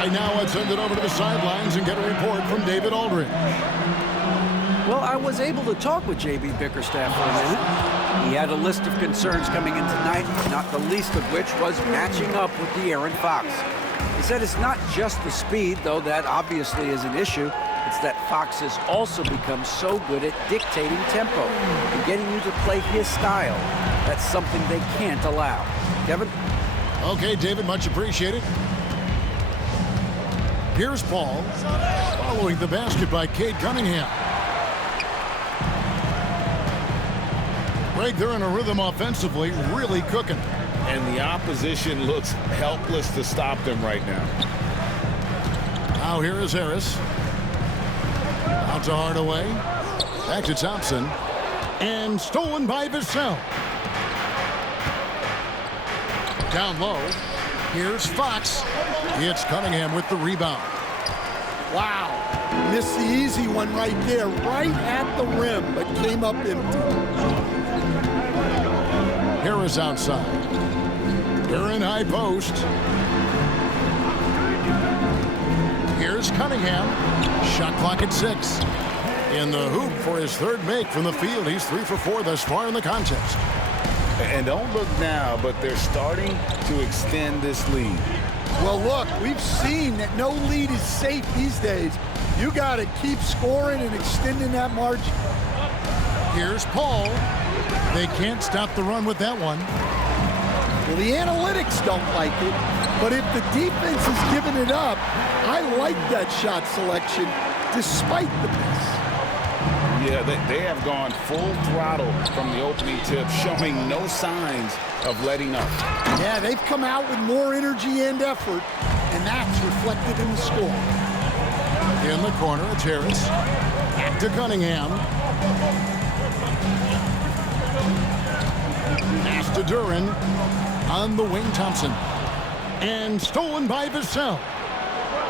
Right now, let's send it over to the sidelines and get a report from David Aldridge. Well, I was able to talk with J.B. Bickerstaff for a minute. He had a list of concerns coming in tonight, not the least of which was matching up with De'Aaron Fox. He said it's not just the speed, though that obviously is an issue. It's that Fox has also become so good at dictating tempo and getting you to play his style. That's something they can't allow. Kevin? Okay, David, much appreciated. Here's Paul, following the basket by Cade Cunningham. Greg, they're in a rhythm offensively, really cooking. And the opposition looks helpless to stop them right now. Now here is Harris. Out to Hardaway. Back to Thompson. And stolen by Vassell. Down low. Here's Fox. It's Cunningham with the rebound. Wow. Missed the easy one right there, right at the rim, but came up empty. Harris outside. They're in high post. Here's Cunningham. Shot clock at 6. In the hoop for his third make from the field. He's 3 for 4 thus far in the contest. And don't look now, but they're starting to extend this lead. Well, look, we've seen that no lead is safe these days. You got to keep scoring and extending that margin. Here's Paul. They can't stop the run with that one. Well, the analytics don't like it, but if the defense is giving it up, I like that shot selection despite the miss. Yeah, they have gone full throttle from the opening tip, showing no signs of letting up. Yeah, they've come out with more energy and effort, and that's reflected in the score. In the corner, it's Harris. Back to Cunningham. Pass to Duran. On the wing, Thompson. And stolen by Vassell.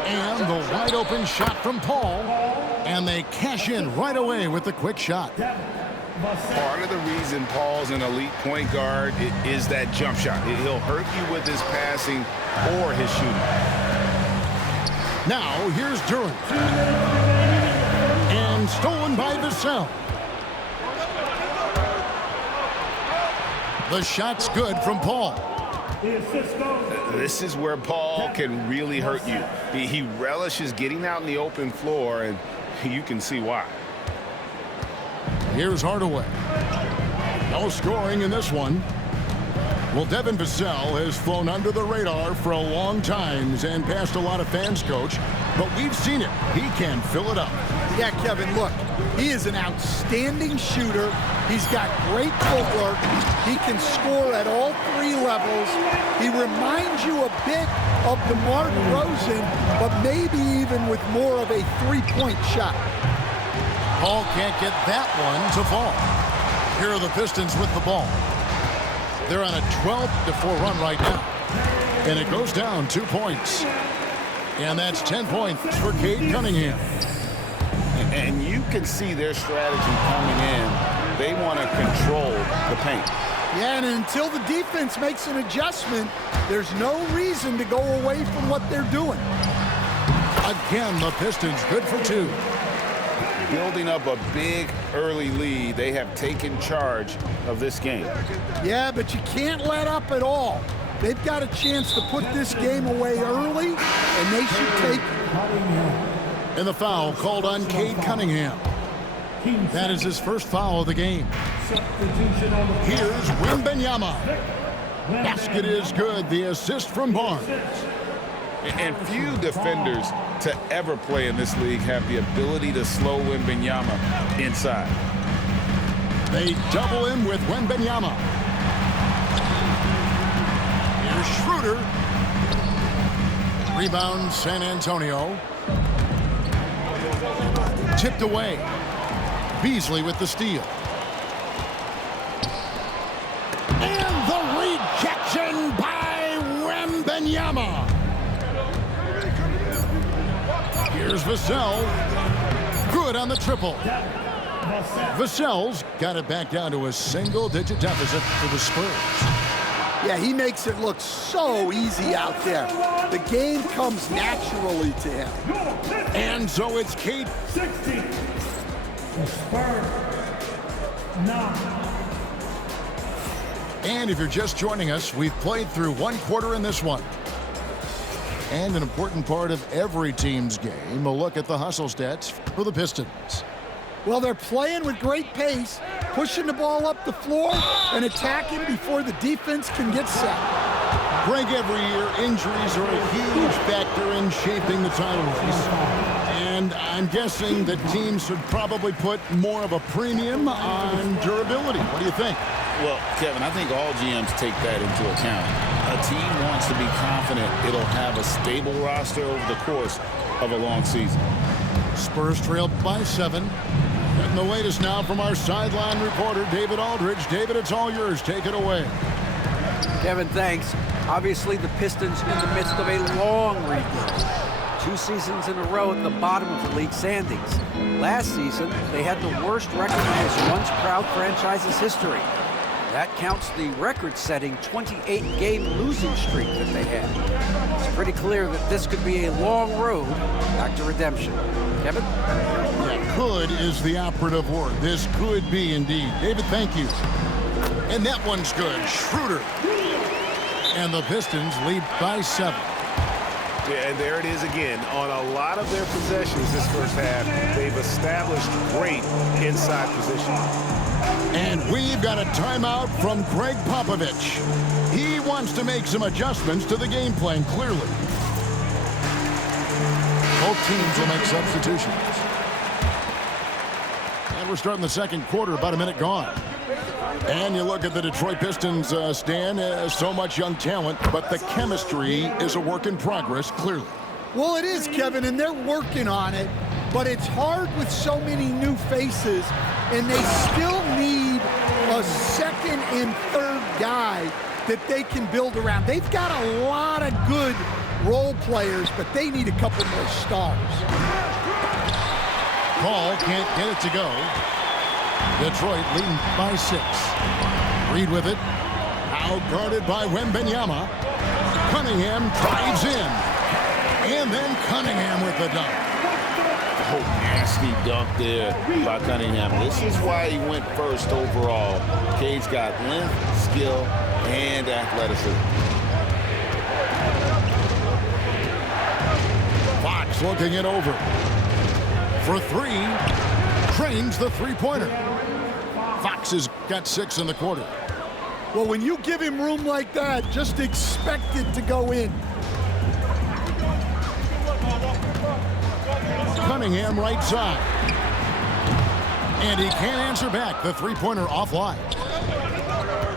And the wide open shot from Paul. And they cash in right away with the quick shot. Part of the reason Paul's an elite point guard is that jump shot. He'll hurt you with his passing or his shooting. Now, here's Duran. And stolen by Vassell. The shot's good from Paul. This is where Paul can really hurt you. He relishes getting out in the open floor, and you can see why. Here's Hardaway. No scoring in this one. Well, Devin Vassell has flown under the radar for a long time and passed a lot of fans, Coach. But we've seen it. He can fill it up. Yeah, Kevin, look, he is an outstanding shooter. He's got great footwork. He can score at all 3 levels. He reminds you a bit of DeMar DeRozan, but maybe even with more of a 3-point shot. Paul can't get that one to fall. Here are the Pistons with the ball. They're on a 12-4 run right now. And it goes down 2 points. And that's 10 points for Cade Cunningham. And you can see their strategy coming in. They want to control the paint. Yeah, and until the defense makes an adjustment, there's no reason to go away from what they're doing. Again, the Pistons good for 2. Building up a big early lead, they have taken charge of this game. Yeah, but you can't let up at all. They've got a chance to put this game away early, and they should take it. And the foul called on Cade Cunningham. That is his first foul of the game. Here's Wembanyama. Basket is good. The assist from Barnes. And few defenders to ever play in this league have the ability to slow Wembanyama inside. They double him with Wembanyama. Here's Schroeder. Rebound, San Antonio. Tipped away. Beasley with the steal. And the rejection by Wembanyama. Here's Vassell. Good on the triple. Vassell's got it back down to a single-digit deficit for the Spurs. Yeah, he makes it look so easy out there. The game comes naturally to him. And so it's Cade. 60. Spurs. 9. And if you're just joining us, we've played through one quarter in this one. And an important part of every team's game, a look at the hustle stats for the Pistons. Well, they're playing with great pace, pushing the ball up the floor and attacking before the defense can get set. Greg, every year, injuries are a huge factor in shaping the title race. And I'm guessing that teams should probably put more of a premium on durability. What do you think? Well, Kevin, I think all GMs take that into account. A team wants to be confident it'll have a stable roster over the course of a long season. Spurs trailed by 7. Getting the latest now from our sideline reporter, David Aldridge. David, it's all yours. Take it away. Kevin, thanks. Obviously, the Pistons in the midst of a long rebuild. 2 seasons in a row at the bottom of the league standings. Last season, they had the worst record in this once-proud franchise's history. That counts the record-setting 28-game losing streak that they had. It's pretty clear that this could be a long road back to redemption. Kevin? Yeah, could is the operative word. This could be indeed. David, thank you. And that one's good. Schroeder. And the Pistons lead by 7. Yeah, and there it is again. On a lot of their possessions this first half, they've established great inside position. And we've got a timeout from Greg Popovich. He wants to make some adjustments to the game plan, clearly. Both teams will make substitutions. And we're starting the second quarter, about a minute gone. And you look at the Detroit Pistons, Stan, so much young talent, but the chemistry is a work in progress, clearly. Well, it is, Kevin, and they're working on it, but it's hard with so many new faces, and they still need a second and third guy that they can build around. They've got a lot of good role players, but they need a couple more stars. Paul can't get it to go. Detroit leading by 6. Reed with it. Now guarded by Wembanyama. Cunningham drives in. And then Cunningham with the dunk. Oh, nasty dunk there by Cunningham. This is why he went first overall. Cade's got length, skill, and athleticism. Fox looking it over. For 3. Trains the three-pointer. Fox has got 6 in the quarter. Well, when you give him room like that, just expect it to go in. Cunningham right side. And he can't answer back. The three-pointer offline.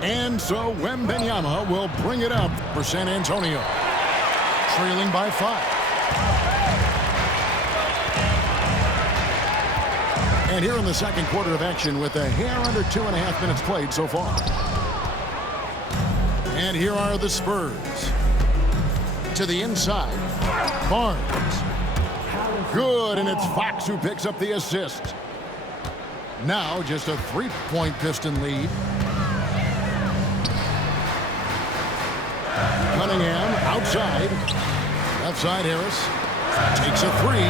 And so Wembanyama will bring it up for San Antonio. Trailing by 5. And here in the second quarter of action with a hair under 2.5 minutes played so far. And here are the Spurs. To the inside. Barnes. Good, and it's Fox who picks up the assist. Now just a 3-point Piston lead. Cunningham outside. Left side Harris. Takes a 3.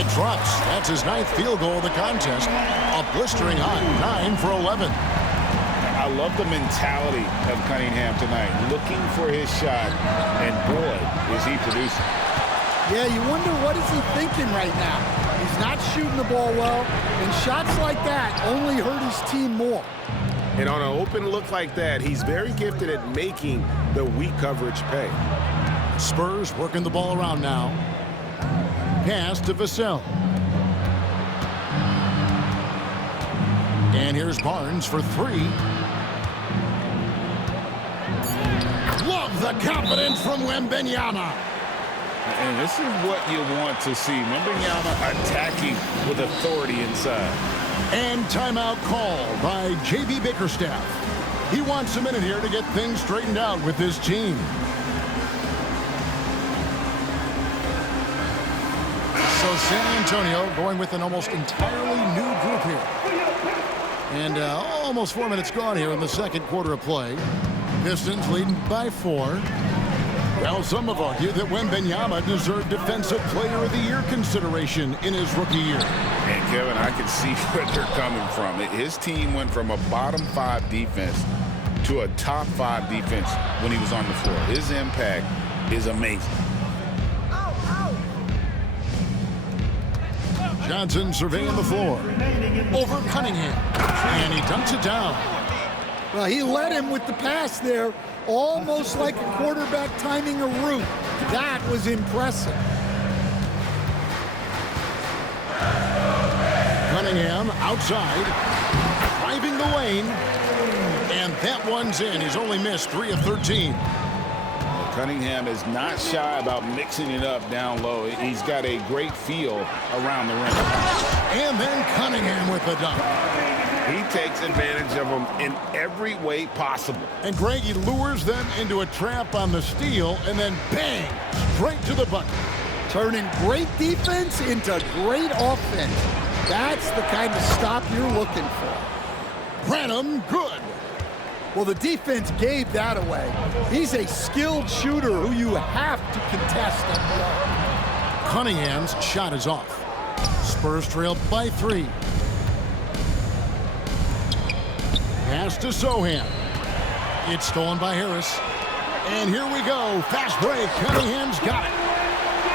It drops. That's his 9th field goal of the contest. A blistering high, 9 for 11. I love the mentality of Cunningham tonight, looking for his shot, and boy, is he producing. Yeah, you wonder what is he thinking right now. He's not shooting the ball well, and shots like that only hurt his team more. And on an open look like that, he's very gifted at making the weak coverage pay. Spurs working the ball around now. Pass to Vassell. And here's Barnes for 3. Love the confidence from Wembanyama. And this is what you want to see. Wembanyama attacking with authority inside. And timeout call by J.B. Bickerstaff. He wants a minute here to get things straightened out with his team. So San Antonio going with an almost entirely new group here. And almost 4 minutes gone here in the second quarter of play. Pistons leading by 4. Well, some have argued that Wembanyama deserved Defensive Player of the Year consideration in his rookie year. And Kevin, I can see where they're coming from. His team went from a bottom 5 defense to a top 5 defense when he was on the floor. His impact is amazing. Johnson surveying the floor. Over Cunningham. And he dunks it down. Well, he led him with the pass there, almost like a quarterback timing a route. That was impressive. Cunningham outside, driving the lane, and that one's in. He's only missed 3 of 13. Cunningham is not shy about mixing it up down low. He's got a great feel around the rim. And then Cunningham with the dunk. He takes advantage of them in every way possible. And Greg, he lures them into a trap on the steal, and then bang, straight to the bucket. Turning great defense into great offense. That's the kind of stop you're looking for. Branham, good. Well, the defense gave that away. He's a skilled shooter who you have to contest at the arc. Cunningham's shot is off. Spurs trail by 3. Pass to Sohan. It's stolen by Harris. And here we go. Fast break. Cunningham's got it.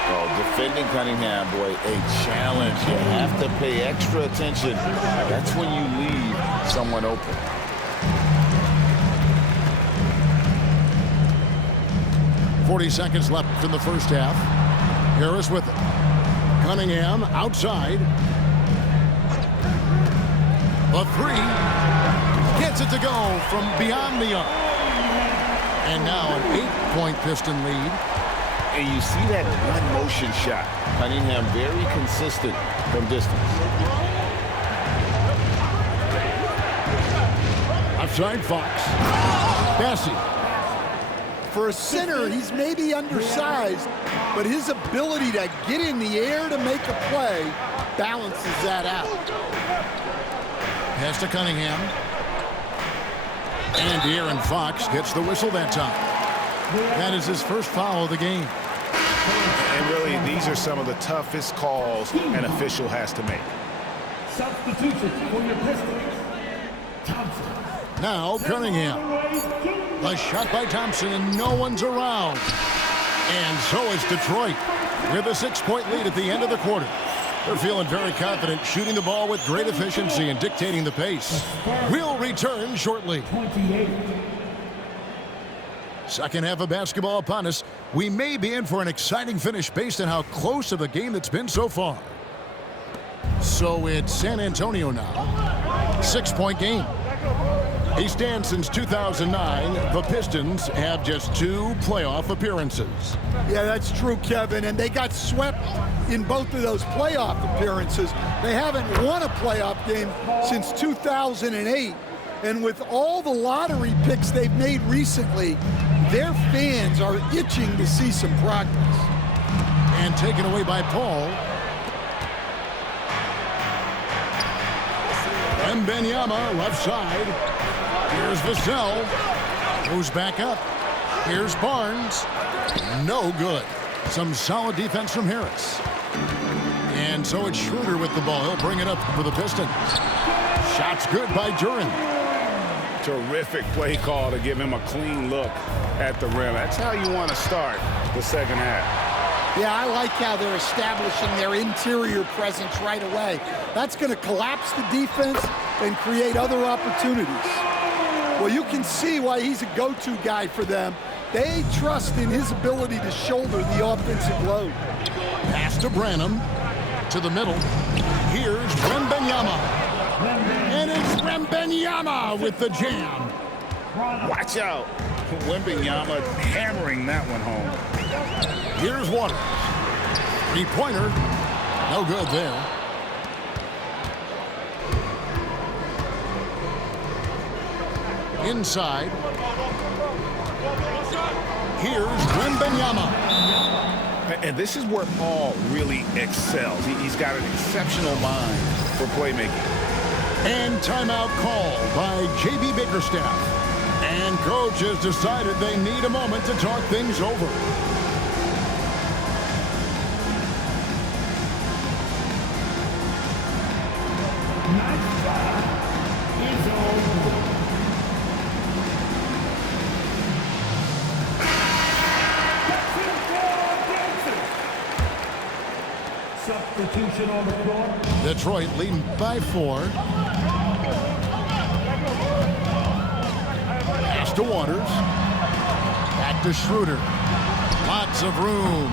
Oh, defending Cunningham, boy, a challenge. You have to pay extra attention. That's when you leave someone open. .40 seconds left in the first half. Harris with it. Cunningham outside. A 3. Gets it to go from beyond the arc. And now an 8-point Piston lead. And you see that one motion shot. Cunningham very consistent from distance. Outside Fox. Bessie. For a center, he's maybe undersized, but his ability to get in the air to make a play balances that out. Pass to Cunningham. And De'Aaron Fox gets the whistle that time. That is his first foul of the game. And really, these are some of the toughest calls an official has to make. Substitution for your Pistons. Thompson. Now Cunningham. A shot by Thompson, and no one's around. And so is Detroit with a 6-point lead at the end of the quarter. They're feeling very confident, shooting the ball with great efficiency and dictating the pace. We'll return shortly. 28. Second half of basketball upon us. We may be in for an exciting finish based on how close of a game it's been so far. So it's San Antonio now. 6-point game. He stands since 2009. The Pistons have just 2 playoff appearances. Yeah, that's true, Kevin, and they got swept in both of those playoff appearances. They haven't won a playoff game since 2008, and with all the lottery picks they've made recently, their fans are itching to see some progress. And taken away by Paul. Wembanyama, left side. Here's Vassell. Goes back up. Here's Barnes. No good. Some solid defense from Harris. And so it's Schroeder with the ball. He'll bring it up for the Pistons. Shots good by Duren. Terrific play call to give him a clean look at the rim. That's how you want to start the second half. Yeah, I like how they're establishing their interior presence right away. That's going to collapse the defense and create other opportunities. Well, you can see why he's a go-to guy for them. They trust in his ability to shoulder the offensive load. Pass to Branham. To the middle. Here's Wembanyama. And it's Wembanyama with the jam. Watch out. Wembanyama hammering that one home. Here's Waters. 3-pointer. No good there. Inside. Here's Wembanyama. And this is where Paul really excels. He's got an exceptional mind for playmaking. And timeout called by J.B. Bickerstaff. And coach has decided they need a moment to talk things over. Substitution on the floor. Detroit leading by 4. Pass to Waters. Back to Schroeder. Lots of room.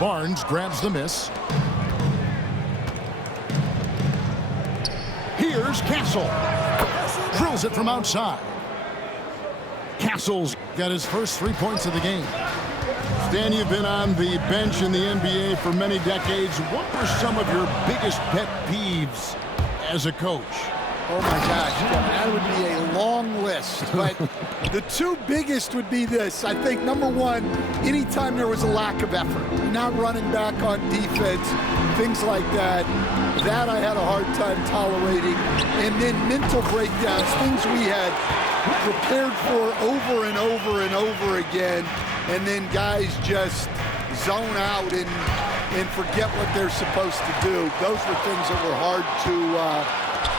Barnes grabs the miss. Here's Castle. Drills it from outside. Castle's got his first 3 points of the game. Stan, you've been on the bench in the NBA for many decades. What were some of your biggest pet peeves as a coach? Oh my gosh, Kevin, that would be a long list. But the 2 biggest would be this. I think number 1, anytime there was a lack of effort, not running back on defense, things like that. That I had a hard time tolerating. And then mental breakdowns, things we had prepared for over and over and over again. And then guys just zone out and forget what they're supposed to do. Those were things that were hard to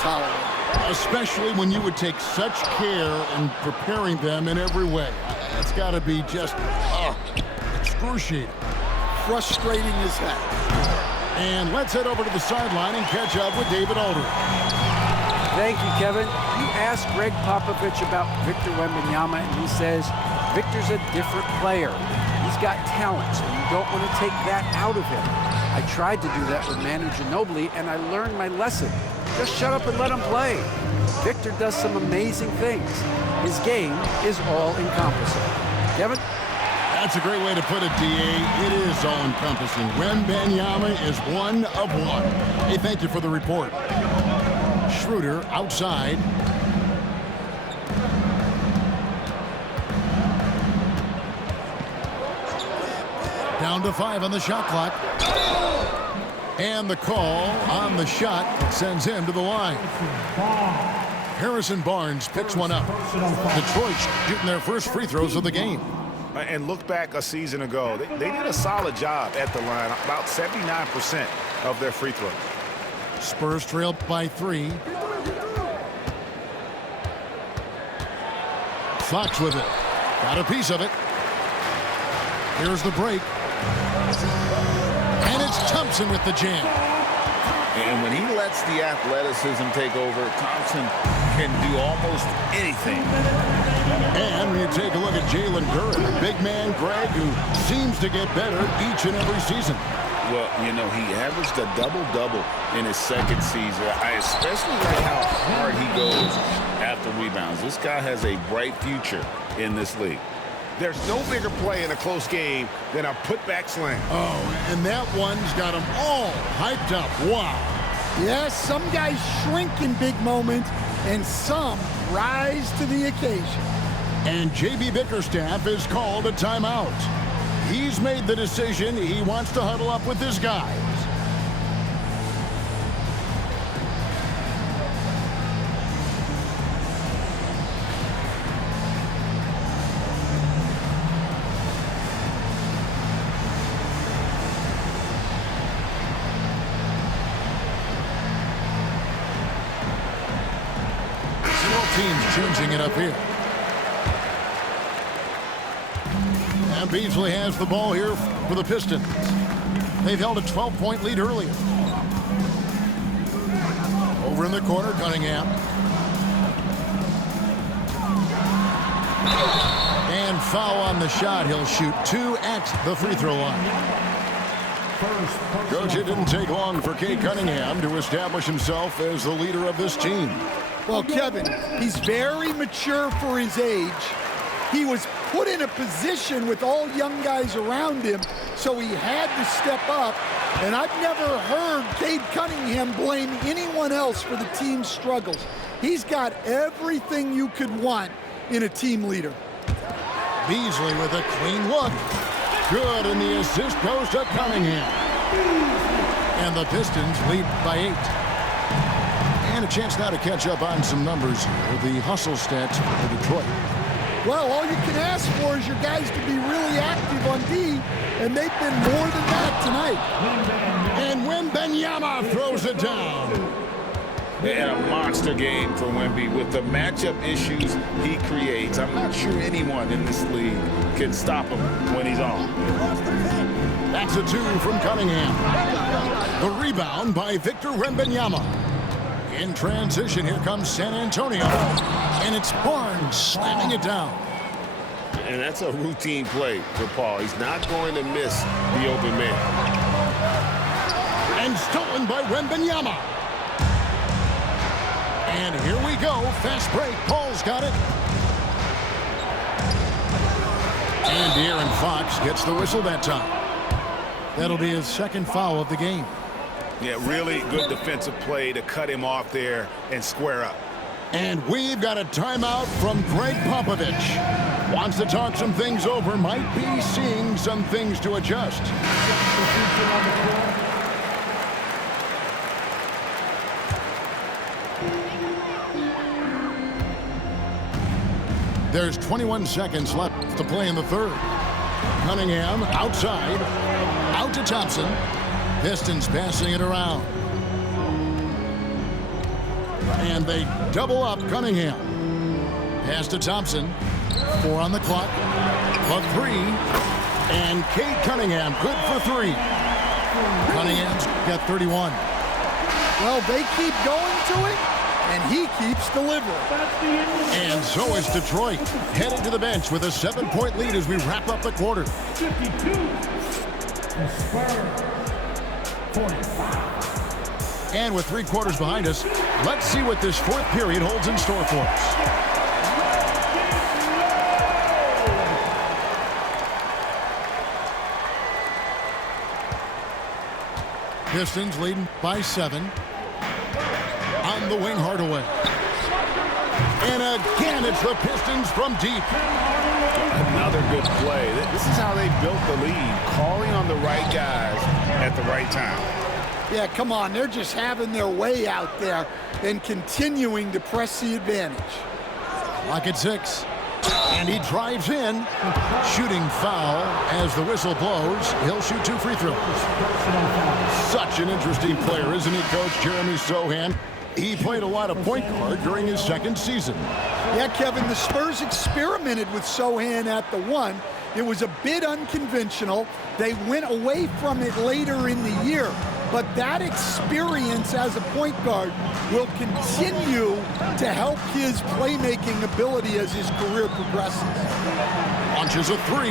tolerate. Especially when you would take such care in preparing them in every way. That's got to be just excruciating. Frustrating as heck. And let's head over to the sideline and catch up with David Aldridge. Thank you, Kevin. You asked Greg Popovich about Victor Wembanyama, and he says Victor's a different player. He's got talent, so you don't want to take that out of him. I tried to do that with Manu Ginobili, and I learned my lesson. Just shut up and let him play. Victor does some amazing things. His game is all-encompassing. Kevin? That's a great way to put it, D.A. It is all-encompassing. Wembanyama is one of one. Hey, thank you for the report. Schroeder outside. Down to 5 on the shot clock. And the call on the shot sends him to the line. Harrison Barnes picks one up. Detroit shooting their first free throws of the game. And look back a season ago. They did a solid job at the line, about 79% of their free throws. Spurs trail by 3. Fox with it. Got a piece of it. Here's the break. And it's Thompson with the jam. And when he lets the athleticism take over, Thompson can do almost anything. And when you take a look at Jalen Duren, a big man, Greg, who seems to get better each and every season. Well, you know, he averaged a double-double in his second season. I especially like how hard he goes after rebounds. This guy has a bright future in this league. There's no bigger play in a close game than a putback slam. Oh, and that one's got them all hyped up. Wow. Yes, some guys shrink in big moments, and some rise to the occasion. And J.B. Bickerstaff is called a timeout. He's made the decision he wants to huddle up with his guys. Teams changing it up here. And Beasley has the ball here for the Pistons. They've held a 12-point lead earlier. Over in the corner, Cunningham. And foul on the shot. He'll shoot 2 at the free throw line. Coach, it didn't take long for Cade Cunningham to establish himself as the leader of this team. Well, Kevin, he's very mature for his age. He was put in a position with all young guys around him, so he had to step up. And I've never heard Cade Cunningham blame anyone else for the team's struggles. He's got everything you could want in a team leader. Beasley with a clean look. Good, and the assist goes to Cunningham. And the Pistons lead by 8. And a chance now to catch up on some numbers here. The hustle stats for Detroit. Well, all you can ask for is your guys to be really active on D, and they've been more than that tonight. And Wembanyama throws it down. They had a monster game for Wemby with the matchup issues he creates. I'm not sure anyone in this league can stop him when he's on. That's a 2 from Cunningham. The rebound by Victor Wembanyama. In transition, here comes San Antonio. And it's Barnes slamming it down. And that's a routine play for Paul. He's not going to miss the open man. And stolen by Wembanyama. And here we go. Fast break. Paul's got it. And De'Aaron Fox gets the whistle that time. That'll be his second foul of the game. Yeah, really good defensive play to cut him off there and square up. And we've got a timeout from Greg Popovich. Wants to talk some things over. Might be seeing some things to adjust. There's 21 seconds left to play in the third. Cunningham outside. Out to Thompson. Pistons passing it around. And they double up Cunningham. Pass to Thompson. 4 on the clock. A 3. And Cade Cunningham good for 3. Cunningham's got 31. Well, they keep going to it, and he keeps delivering. And so is Detroit. Heading to the bench with a 7-point lead as we wrap up the quarter. 52. The Spurs. 45. And with 3 quarters behind us, let's see what this fourth period holds in store for us. Pistons leading by 7. On the wing, Hardaway. And again, it's the Pistons from deep. Another good play. This is how they built the lead, calling on the right guys at the right time. Yeah, come on. They're just having their way out there and continuing to press the advantage. Lock at 6. And he drives in. Shooting foul as the whistle blows. He'll shoot 2 free throws. Such an interesting player, isn't he, Coach Jeremy Sohan? He played a lot of point guard during his second season. Yeah, Kevin, the Spurs experimented with Sohan at the 1. It was a bit unconventional. They went away from it later in the year. But that experience as a point guard will continue to help his playmaking ability as his career progresses. Launches a 3.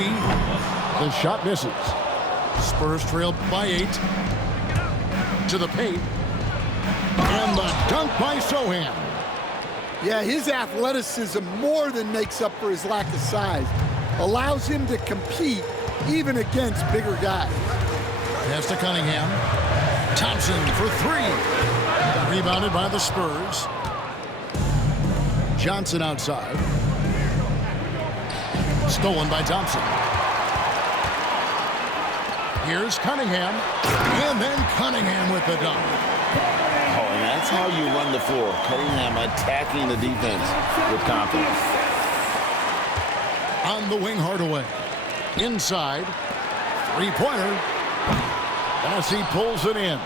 The shot misses. Spurs trail by 8. To the paint. And the dunk by Sohan. Yeah, his athleticism more than makes up for his lack of size. Allows him to compete even against bigger guys. Pass to Cunningham. Thompson for 3. Rebounded by the Spurs. Johnson outside. Stolen by Thompson. Here's Cunningham. And then Cunningham with the dunk. Oh, and that's how you run the floor. Cunningham attacking the defense with confidence. On the wing, Hardaway. Inside. 3-pointer. As he pulls it in.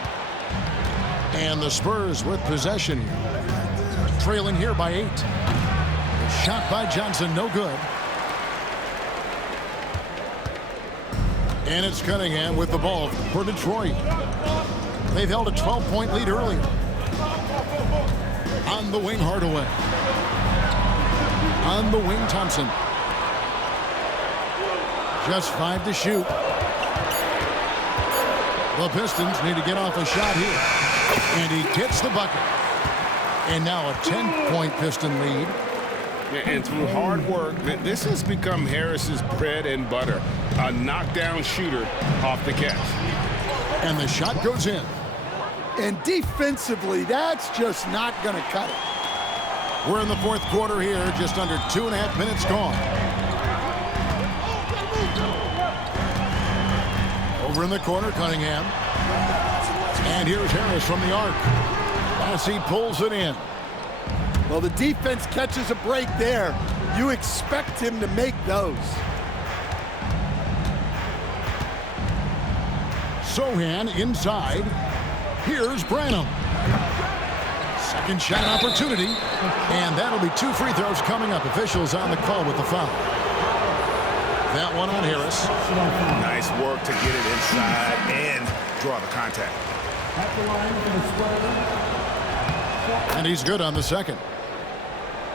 And the Spurs with possession here. Trailing here by 8. The shot by Johnson, no good. And it's Cunningham with the ball for Detroit. They've held a 12-point lead earlier. On the wing, Hardaway. On the wing, Thompson. Just 5 to shoot. The Pistons need to get off a shot here. And he gets the bucket. And now a 10-point Piston lead. And through hard work, this has become Harris's bread and butter. A knockdown shooter off the catch. And the shot goes in. And defensively, that's just not going to cut it. We're in the fourth quarter here, just under 2.5 minutes gone. Over in the corner, Cunningham. And here's Harris from the arc. As he pulls it in. Well, the defense catches a break there. You expect him to make those. Sohan inside. Here's Branham. Second shot opportunity. And that'll be 2 free throws coming up. Officials on the call with the foul. That one on Harris. Nice work to get it inside and draw the contact. At the line for the Spurs. And he's good on the second.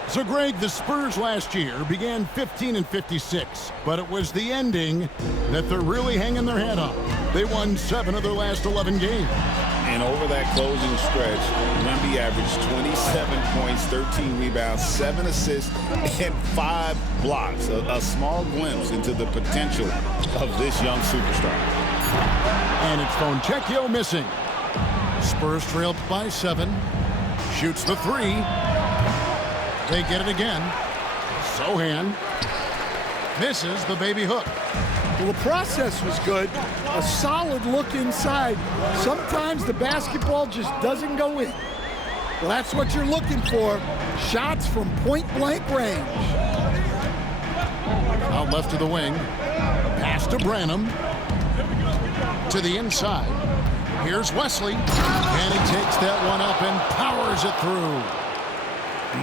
So, Greg, the Spurs last year began 15-56, but it was the ending that they're really hanging their head on. They won 7 of their last 11 games. And over that closing stretch, Wemby averaged 27 points, 13 rebounds, 7 assists, and 5 blocks. A small glimpse into the potential of this young superstar. And it's Fontecchio missing. Spurs trailed by 7. Shoots the 3. They get it again. Sohan misses the baby hook. Well, the process was good. A solid look inside. Sometimes the basketball just doesn't go in. Well, that's what you're looking for. Shots from point-blank range. Out left to the wing. Pass to Branham. To the inside. Here's Wesley. And he takes that one up and powers it through.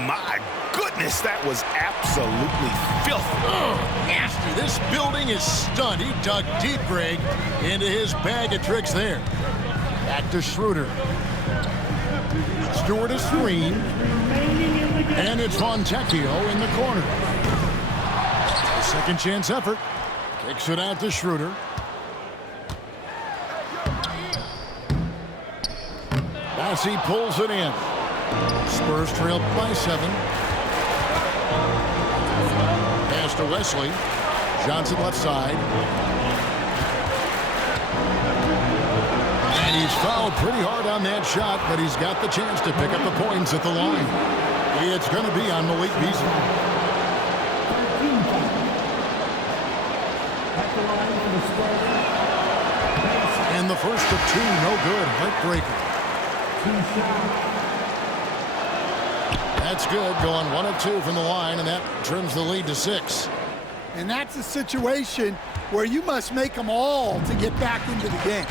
My goodness, that was absolutely filthy. Oh, nasty. This building is stunned. He dug deep, Greg, into his bag of tricks there. Back to Schroeder. Stewart a screen. And it's Fontecchio in the corner. Second chance effort. Kicks it out to Schroeder. Massey pulls it in. Spurs trailed by 7. Pass to Wesley. Johnson left side. And he's fouled pretty hard on that shot, but he's got the chance to pick up the points at the line. It's going to be on Malik Beasley. At the line for the Spurs. And the first of 2, no good. Heartbreaker. 2 shots. That's good, going 1 of 2 from the line, and that trims the lead to 6. And that's a situation where you must make them all to get back into the game.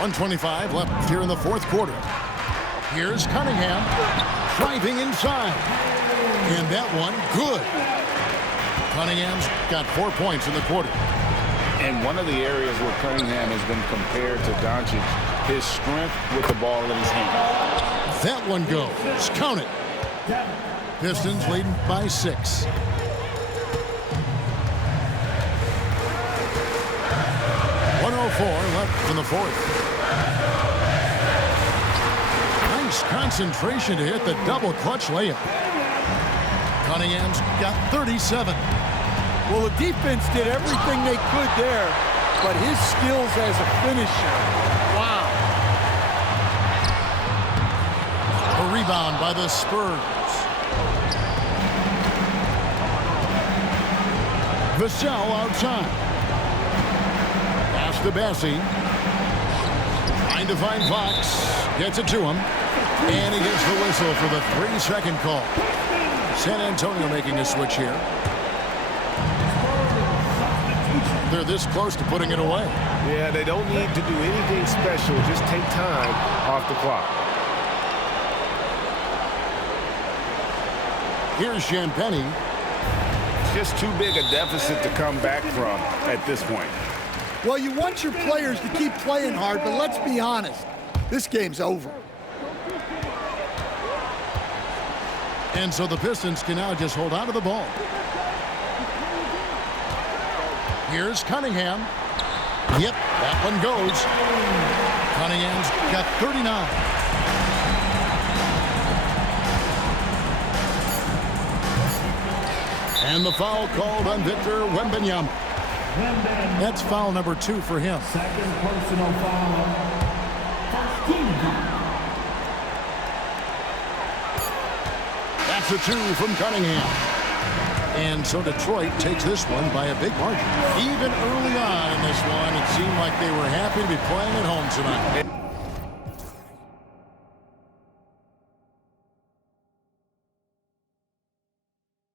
1:25 left here in the fourth quarter. Here's Cunningham driving inside. And that one, good. Cunningham's got 4 points in the quarter. And one of the areas where Cunningham has been compared to Doncic, his strength with the ball in his hand. That one goes. Count it. Pistons leading by 6. .104 left in the fourth. Nice concentration to hit the double clutch layup. Cunningham's got 37. Well, the defense did everything they could there, but his skills as a finisher, wow. A rebound by the Spurs. Vassell outside. Pass to Bassie. Trying to find Fox. Gets it to him. And he gets the whistle for the 3-second call. San Antonio making a switch here. They're this close to putting it away. Yeah, they don't need to do anything special. Just take time off the clock. Here's Champagny. Just too big a deficit to come back from at this point. Well, you want your players to keep playing hard, but let's be honest. This game's over. And so the Pistons can now just hold on to the ball. Here's Cunningham. Yep, that one goes. Cunningham's got 39. And the foul called on Victor Wembanyama. That's foul number 2 for him. Second personal foul. First team foul. That's a 2 from Cunningham. And so Detroit takes this one by a big margin. Even early on in this one, it seemed like they were happy to be playing at home tonight.